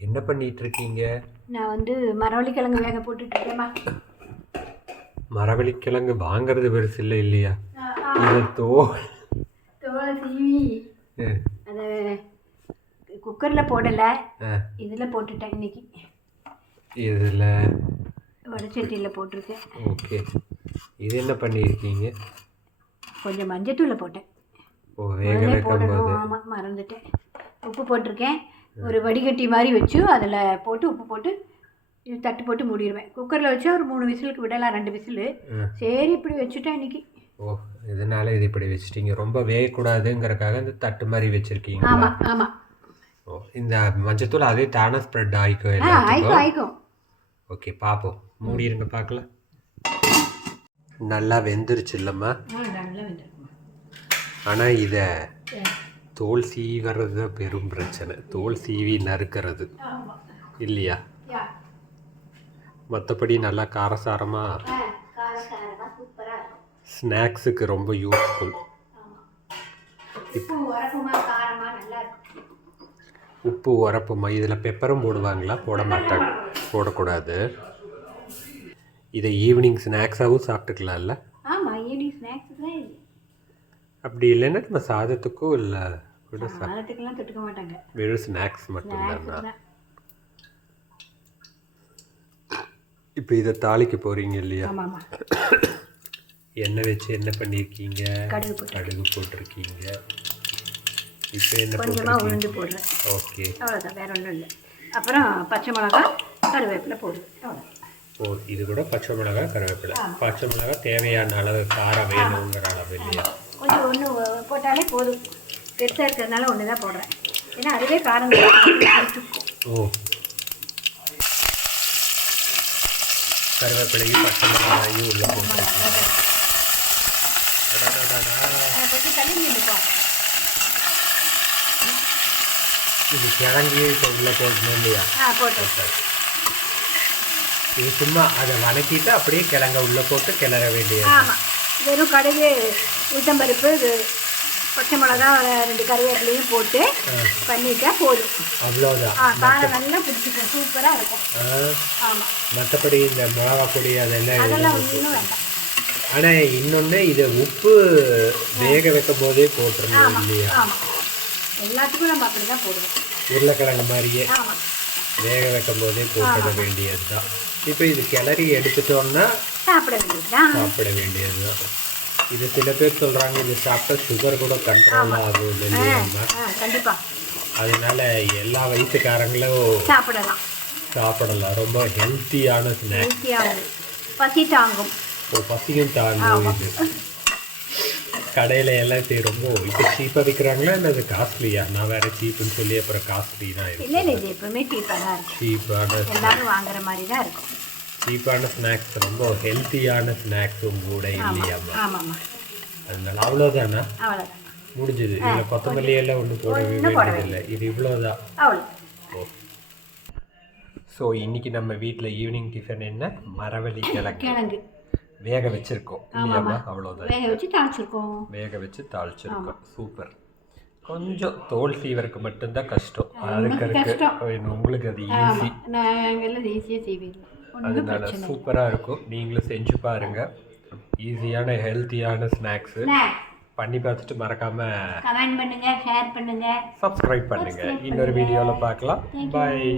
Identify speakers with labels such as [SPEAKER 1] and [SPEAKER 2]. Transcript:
[SPEAKER 1] என்ன பண்ணிட்டு இருக்கீங்க
[SPEAKER 2] நான் வந்து மரவள்ளி கிழங்கு வேக போட்டுட்டு இருக்கேம்மா
[SPEAKER 1] மரவள்ளிக்கிழங்கு வாங்குறது பெருசு இல்லை இல்லையா? இது தோல்.
[SPEAKER 2] தோலை சீவி. அதை குக்கரில் போடலை. இதில் போட்டுட்டேன் இன்னைக்கு.
[SPEAKER 1] இதுல.
[SPEAKER 2] வடச்சட்டியில் போட்டிருக்கேன்.
[SPEAKER 1] ஓகே. இது என்ன பண்ணியிருக்கீங்க?
[SPEAKER 2] கொஞ்சம் மஞ்சத்தூளை போட்டேன்.
[SPEAKER 1] ஓ வேக வைக்கும் போது
[SPEAKER 2] ஆமாம் மறந்துட்டேன். உப்பு போட்டிருக்கேன். ஒரு வடிகட்டி மாதிரி வச்சு அதில் போட்டு உப்பு போட்டு இது தட்டு போட்டு மூடிடுவேன் குக்கரில் வச்சா ஒரு மூணு விசிலுக்கு விடலாம் ரெண்டு விசிலு. சரி இப்படி வச்சுட்டேன் இன்னைக்கு.
[SPEAKER 1] ஓ இதனால இது இப்படி வச்சிட்டீங்க? ரொம்ப வேகக்கூடாதுங்கிறக்காக இந்த தட்டு மாதிரி வச்சிருக்கீங்களா?
[SPEAKER 2] ஆமாம் ஆமாம்
[SPEAKER 1] ஓ இந்த மஞ்சத்தூள் அதே தானே ஸ்ப்ரெட் ஆயிக்கும்
[SPEAKER 2] ஆ
[SPEAKER 1] எல்லாத்துக்கும்?
[SPEAKER 2] ஆயிக்கும் ஆயிக்கும்.
[SPEAKER 1] ஓகே பார்ப்போம் மூடிருங்க பார்க்கலாம் நல்லா வெந்துருச்சு இல்லைம்மா. ஆனால் இதை தோல் சீவறது தான் பெரும் பிரச்சனை. தோல் சீவி நறுக்கிறது. இல்லையா? மற்றபடி நல்லா காரசாரமாக ஸ்நாக்ஸுக்கு ரொம்ப யூஸ்ஃபுல்.
[SPEAKER 2] உப்பு உரப்புமா
[SPEAKER 1] இதில் பெப்பரும் போடுவாங்களா? போட மாட்டாங்க. போடக்கூடாது. இதை ஈவினிங் ஸ்நாக்ஸாகவும் சாப்பிட்டுக்கலாம்ல?
[SPEAKER 2] ஆமாம் ஈவினிங் ஸ்நாக்ஸ் தான் இது
[SPEAKER 1] அப்படி இல்லைன்னா நம்ம சாதத்துக்கும் இல்லை
[SPEAKER 2] தொட்டுக்க மாட்டாங்க.
[SPEAKER 1] வெறும் ஸ்நாக்ஸ்
[SPEAKER 2] தான்?
[SPEAKER 1] இப்போ இதை தாளிக்க போகிறீங்க இல்லையா? எண்ணெய் வச்சு என்ன பண்ணியிருக்கீங்க
[SPEAKER 2] கடுகு போட்டு.
[SPEAKER 1] கடுகு போட்டிருக்கீங்க. இப்போ என்ன
[SPEAKER 2] கொஞ்சமாக உளுந்து போடுறேன்.
[SPEAKER 1] ஓகே.
[SPEAKER 2] அவ்வளோதான் வேற ஒன்றும் இல்லை. அப்புறம் பச்சை மிளகா கருவேப்பிலை போடுவேன்
[SPEAKER 1] ஓ இது கூட பச்சை மிளகாய் கருவேப்பிலை. பச்சை மிளகாய் தேவையான அளவு காரம் வேணுங்கிற அளவு இல்லையா?
[SPEAKER 2] கொஞ்சம் ஒன்று போட்டாலே போதும். பெருசாக இருக்கிறதுனால ஒன்று தான் போடுறேன். ஏன்னா அதுவே காரம் பிடிச்சிக்கும்.
[SPEAKER 1] ஓ கருவேப்பிலையும் பச்சை மிளகாயும் உள்ள இது கிழங்கு உள்ள போடணும் இல்லையா இது சும்மா அதை வணக்கிட்டு அப்படியே கிழங்க உள்ள போட்டு கிளற வேண்டியது
[SPEAKER 2] வெறும் கடுகு உளுத்தம்பருப்பு இது பச்சை மிளகா ரெண்டு கருவேப்பிலையும் போட்டு பண்ணிட்டா போதும்.
[SPEAKER 1] அவ்வளோதான்
[SPEAKER 2] ஆ காரம் நல்லா பிடிச்சிக்கும். சூப்பராக இருக்கும். ஆமாம்
[SPEAKER 1] மற்றபடி இந்த மிளகா பொடி அதெல்லாம்
[SPEAKER 2] அதெல்லாம் ஒன்றும் வேண்டாம்.
[SPEAKER 1] ஆனால் இன்னொன்று இதை உப்பு வேக வைக்கும் போதே போட்டுருணும் இல்லையா?
[SPEAKER 2] எல்லாத்துக்கும் நம்ம அப்படி தான் போடுவோம்.
[SPEAKER 1] உருளைக்கிழங்கு மாதிரியே வேக வைக்கும் போதே போட்டுட வேண்டியது தான் இப்போ இது கிளறி எடுத்துட்டோம்னா
[SPEAKER 2] சாப்பிட வேண்டியதுதான்.
[SPEAKER 1] சாப்பிட வேண்டியது தான் இது சில பேர் சொல்கிறாங்க இது சாப்பிட்டா சுகர் கூட கண்ட்ரோல் ஆகும்
[SPEAKER 2] கண்டிப்பாக
[SPEAKER 1] அதனால எல்லா வயசுக்காரங்களும்
[SPEAKER 2] சாப்பிடலாம்.
[SPEAKER 1] சாப்பிடலாம். ரொம்ப ஹெல்த்தியான ஸ்நாக்ஸ்
[SPEAKER 2] பசி தாங்கும்.
[SPEAKER 1] இப்போ பசியும் தாங்கும் இது. கடையில் எல்லாம் சரி ரொம்ப இப்போ சீப்பாக விற்கிறாங்களா இல்லை அது காஸ்ட்லியா நான் வேற சீப்புன்னு சொல்லி அப்புறம் காஸ்ட்லி தான் இருக்கு
[SPEAKER 2] இல்லை இல்லை இது எப்பவுமே சீப்பாக தான் இருக்கும்.
[SPEAKER 1] சீப்பான
[SPEAKER 2] எல்லாரும் வாங்குற மாதிரி தான் இருக்கும்.
[SPEAKER 1] சீப்பான ஸ்நாக்ஸ் ரொம்ப ஹெல்த்தியான ஸ்நாக்ஸும் கூட இல்லையாம்மா அதனால அவ்வளோதானா முடிஞ்சது. இதில் கொத்தமல்லி எல்லாம் ஒன்றும் போடவே வேண்டியதில்லை. இது இவ்வளோதான் ஸோ இன்னைக்கு நம்ம வீட்டில் ஈவினிங் டிஃபன் என்ன? மரவள்ளி கிழங்கு. வேக வச்சிருக்கோம். இல்லையாம்மா அவ்வளோதான்
[SPEAKER 2] வேக வச்சு தாளிச்சிருக்கோம்.
[SPEAKER 1] வேக வச்சு தாளிச்சிருக்கோம். சூப்பர் கொஞ்சம் தோல் சீவருக்கு மட்டும்தான் கஷ்டம். அறுக்கறக்கு உங்களுக்கு அது ஈஸி
[SPEAKER 2] எல்லாம் ஈஸியாக ஒன்றும்
[SPEAKER 1] அதனால சூப்பராக இருக்கும். நீங்களும் செஞ்சு பாருங்க. ஈஸியான ஹெல்த்தியான ஸ்நாக்ஸு. பண்ணி பார்த்துட்டு மறக்காம
[SPEAKER 2] கமெண்ட் பண்ணுங்க ஷேர் பண்ணுங்க.
[SPEAKER 1] சப்ஸ்கிரைப் பண்ணுங்க. இன்னொரு வீடியோவில் பார்க்கலாம். பாய்